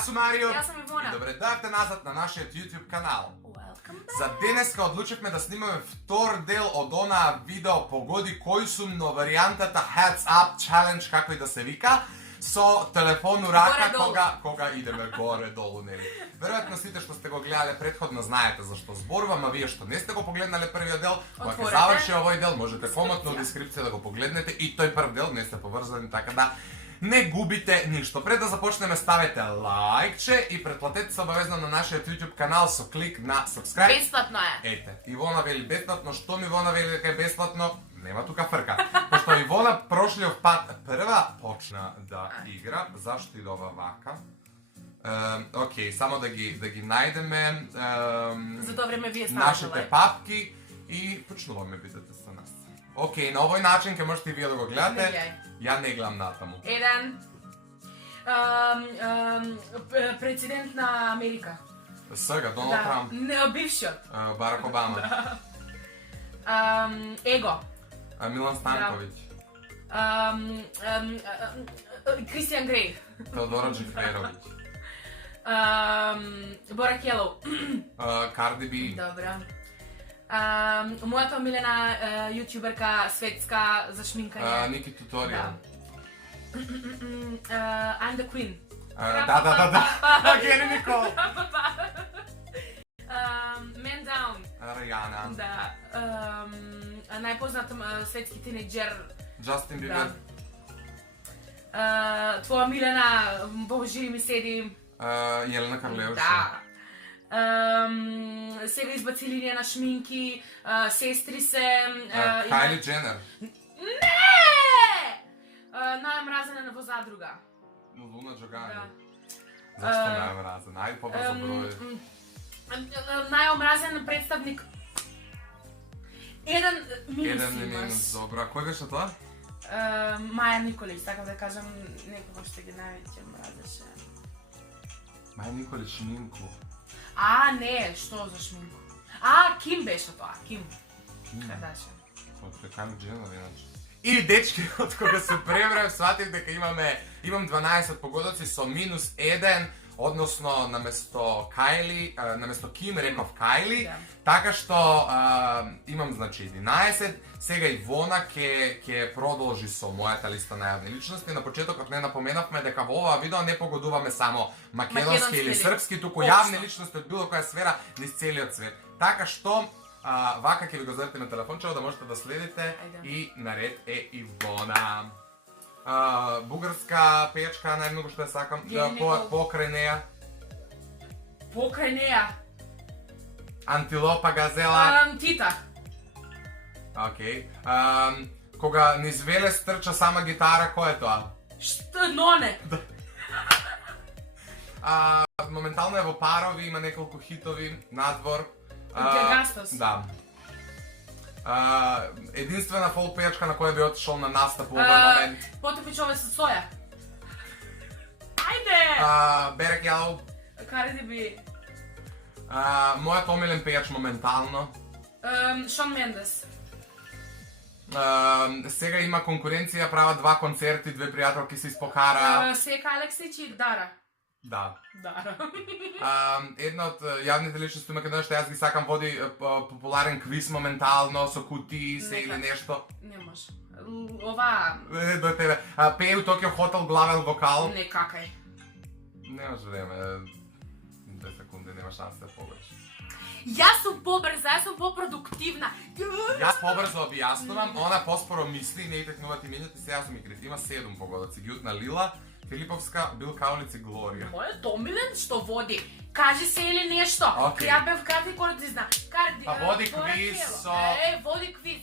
Jaz sam Mario. Jaz sam Ivona. I dobrodošli nazad na naš YouTube kanal. Welcome back. Za deneska odlučihме да снимаме втор дел од онаа видео погоди кој сум на варијантата Heads Up Challenge, како и да се вика, со телефон у рака кога идеме горе-долу, нели. Веројатно сите што сте го гледале претходно знаете зашто зборувам, а вие што не сте го погледнале првиот дел, кога ќе заврши овој дел, можете комотно во дескрипција да го погледнете и тој прв дел, не сте поврзани, така да не губите ништо. Пред да започнеме, ставете лајкче и претплатете се обавезно на нашиот YouTube канал со клик на subscribe. Бесплатно е. Ете, Ивона вели бесплатно, што ми Ивона вели дека е бесплатно? Нема тука фрка. Пошто Ивона прошлиот пат прва почна да игра, зашто и да ова вака? Окей, само да ги најдеме За тоа време вие ставате нашите папки и почнуваме, бидете со нас. Окей, на овој начин ќе можете и вие да го гледате. Ја не гледам натаму. Еден президент на Америка. Сега, Доналд Трамп. Не, бившиот. Барак Обама. Его. Милан Станковиќ. Кристијан Греј. Теодора Джифреровиќ. Бора Келоу. Карди Би. Добра. Мојата омилена јутјуберка светска за шминкање. Ники Туторијал. I'm the Queen. Да. Гери Никол. Man Down. Ријана. Да. Најпознат светски тинејџер. Джастин Бибер. Твоја милена Божи ми седи. Јелена Карлеуша. Да. Сега избаци линија на шминки, сестри се... Кайли Дженер. Не! Најомразена во задруга. Луна Джогани. Зашто најомразена? Ајде побрзо број. Најомразен представник... Еден Еден минус минус, имаш. добра. Кој беше тоа? Маја Николич, така да кажам, некого што ги највеќе мразеше. Маја Николич шминку. Не, што за шминку? Ким беше тоа, Ким. Кардашиан. Од Кайли Дженер, иначе. И дечки, од кога се пребрав, сватив дека имам 12 погодоци со минус 1, односно наместо Кайли, наместо Ким реков Кайли, така што имам значи 11. Сега Ивона ќе продолжи со мојата листа на јавни личности. На почетокот не напоменавме дека во оваа видео не погодуваме само македонски или српски, туку јавни личности од било која сфера низ целиот свет. Така што вака ќе ви го зовете на телефончево да можете да следите и наред е Ивона. Бугарска пејачка, најмногу што ја сакам, покрај неја. Покрај неја. Антилопа, газела. Тита. Окей. Кога низ Велес трча сама гитара, кој е тоа? Што Ноне? Моментално е во парови, има неколку хитови, надвор. Гастос. Да. Единствена фолк пејачка на која би отишол на настап во овој момент. Потопичове со соја. Ајде! Берек Јалов. Карди Би. Мојот омилен пејач моментално. Шон Мендес. Сега има конкуренција, прават 2 концерти, 2 пријателки се испокара. Сека Алексич и Дара. Да. Дара. Една од јавните личности Македонија што јас ги сакам води популарен квиз моментално со кутии се или нешто. Не може. Ова... До тебе. Пее у Токио Хотел главен вокал. Не какај. Немаш време. 2 секунди, нема шанса да погреш. Јас сум побрза, јас сум попродуктивна. Јас побрзо објаснувам, она поспоро мисли, не и технуват имењата, сега сум и крив. Има 7 погодоци. Гјутна Лила, Филиповска, Бил Каулиц и Глорија. Мојот омилен што води. Кажи се или нешто. Ја бев Карди Кордизна. Карди... води квиз со... води квиз.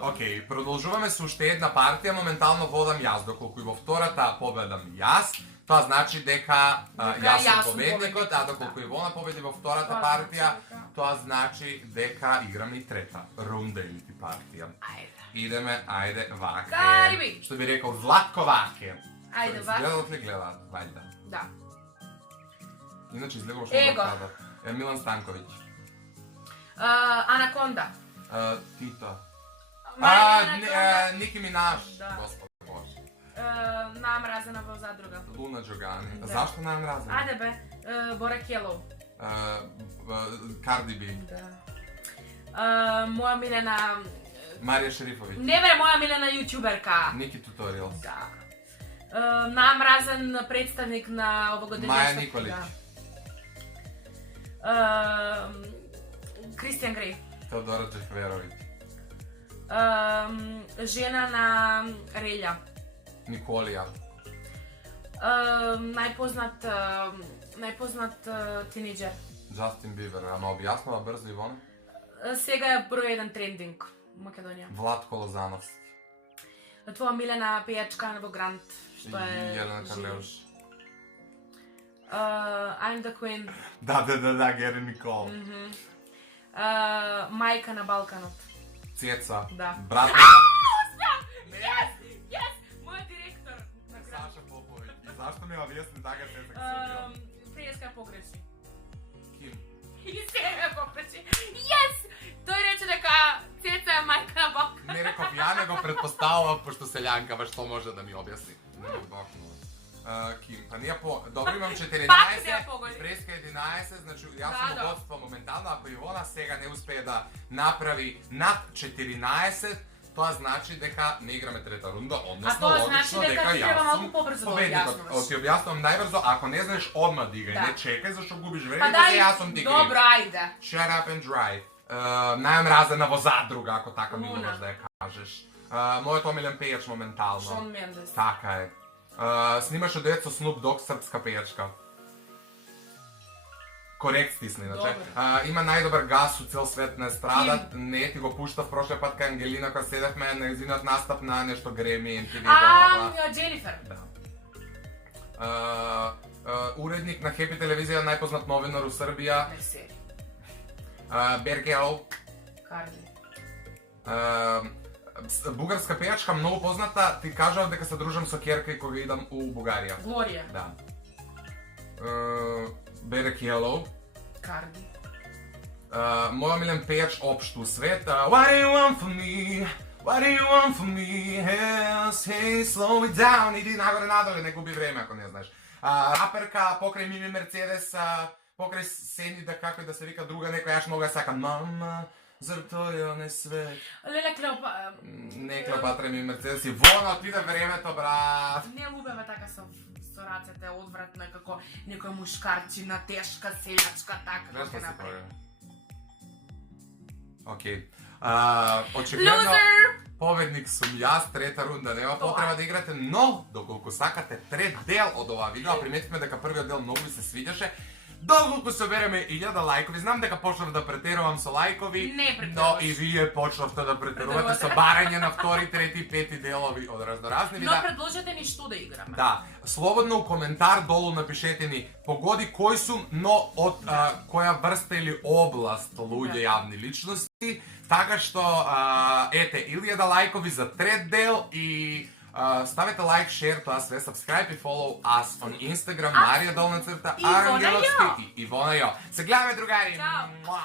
Окей, продолжуваме со уште една партија, моментално водам јас, доколку и во втората победам јас. Тоа значи дека јас сум победникот, а доколку Ивона победи во втората партија, тоа значи дека играме и трета рунда или партија. Идеме, ајде, ваке. Кариби! Што би рекол, Златко ваке. Ајде, ваке. Гледат ли гледаат? Вајда. Да. Иначе изгледам што Его. Милан Станковиќ. Анаконда. Тито. Анаконда. Ники Минаж. Да. Господи Боже. Namrazana zadruga. Luna Đogani. Da. Zašto namrazana? Ajde be, Bora Kelov. Cardi B. Da. Moja miljena... Marija Šerifović. Ne bre, moja miljena youtuberka. Niki Tutorials. Da. Namrazan predstavnik na ovogodišnjeg... Maja Nikolić. Christian Grey. Teodora Džehverović. Žena na Relja. Nikolija. Najpoznat tinejdžer. Justin Bieber. Ama objasnila brzo Ivona. Сега je broj 1 trending u Makedoniji. Vlatko Lozanovski. Tvoja miljena pejačka Anna Grant, što je... Jelena Karleuš. I'm the Queen. Da, Gary Nicole. Majka na Balkanot. Cijeca. Da. Brat. Yes! Moj direktor na gradu. Saša Popović. I zašto mi objasni da ga cijeca kad se ubila? Prije ska pogreši. Kim? I sve pogreši. Yes! To je reče neka cijeca je majka na Balkanot. Ne rekao ja, nego pretpostavljam, pošto seljanka baš to može da mi objasni. Ne, baknuo. Kim, pa nije dobro, imam 14, Preska 11, znači ja sam u vodstvo momentalno, ako Ivona sega ne uspeje da napravi nad 14, to znači deka ne igrame treta runda, odnosno logično deka ja sam pobednik. Ti objasnivam najbrzo, ako ne znaš odmah digaj, ne čekaj zašto gubiš vreme, da ja sam ti kriv. Dobro, ajde. Shut up and drive. Najmrazana vozadruga, ako tako mi moraš da je kažeš. Moj je to omiljen pejač momentalno. Shawn Mendes. Taka je. Snimaš od djeco Snoop Dogg, srpska pejačka. Korekt stisni, znači. Ima najdobar gas u cel svet na estrada, ne ti go pušta v prošle pat ka Angelina, ko sedahme na izinat nastap na nešto Grammy, MTV, Jennifer. Da. Urednik na Happy televizija, najpoznat novinar u Srbija. Ne seri. Bergel. Cardi. Bugarska pejačka, mnogo poznata, ti kažem дека se družam sa Kjerkaj koga idam u Bugarija. Gloria. Da. Berek Yellow. Cardi. Moj omiljen pejač opštu u svet. What do you want from me? What do you want from me? Hey, slow it down. Idi nagore nadole, ne gubi vreme ako ne znaš. Raperka, pokraj Mimi Mercedes, pokraj Sandy, da kako je da se vika druga neko, jaš mogu ja saka mama. Zar to je onaj svet? Lele Kleopatra. Ne Kleopatra mi Mercedes. Ivona, ti da vreme to, brat. Ne ljubim taka soracete odvratno, kako neko je muškarčina, teška, seljačka, taka. Nešto si pojel. Okej. Očigledno, povednik sam jaz, treta runda, nema potreba da igrate, no, dokoliko sakate tret del od ova videa, primetite me дека prvi del mnogo vi se sviđaše, dokoliko se obereme 1000 lajkovi, znam дека počnem da preteravam sa lajkovi, no i вие почнавте да претерувате sa барање на втори, трети, пети делови од разноразни видеа. Но предложете ни што да играме. Да, слободно у коментар долу напишете ни погоди кои су, но од која врста или област луѓе јавни личности, така што ете 1000 лайкови за трет дел и ставете лайк, шер, тоа све, subscribe и follow us on Instagram, Марија Долна Црта, Арангеловски и Ивона Јо. Се гледаме, другари! Чао!